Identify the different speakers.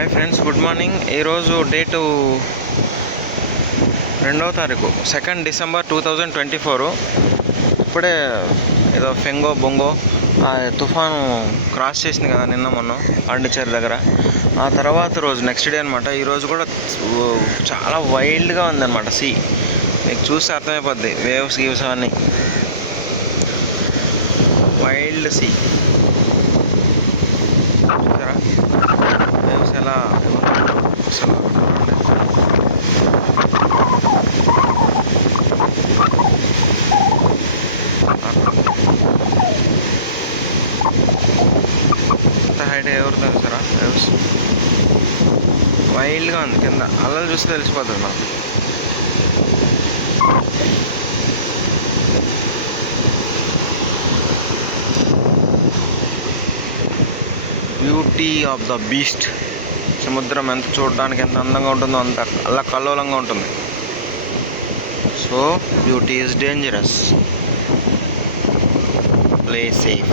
Speaker 1: Hi friends good morning. ఈరోజు date రెండవ తారీఖు second December two thousand twenty four. ఇప్పుడే ఏదో ఫెంగో బొంగో ఆ తుఫాను క్రాస్ చేసింది కదా నిన్న మొన్న పాండిచేరి దగ్గర. ఆ తర్వాత రోజు నెక్స్ట్ డే అనమాట ఈరోజు కూడా చాలా వైల్డ్గా ఉందన్నమాట సీ మీకు చూస్తే అర్థమైపోద్ది వేవ్స్ గీవ్స్ అన్నీ. వైల్డ్ సీ హైట్ ఎవరుతుంది చూసారా వేవ్స్ వైల్డ్గా ఉంది కింద అల్లలు చూస్తే తెలిసిపోతుంది మనకు బ్యూటీ ఆఫ్ ద బీస్ట్ సముద్రం ఎంత చూడడానికి ఎంత అందంగా ఉంటుందో అంత అలా కల్లోలంగా ఉంటుంది. So beauty is dangerous play safe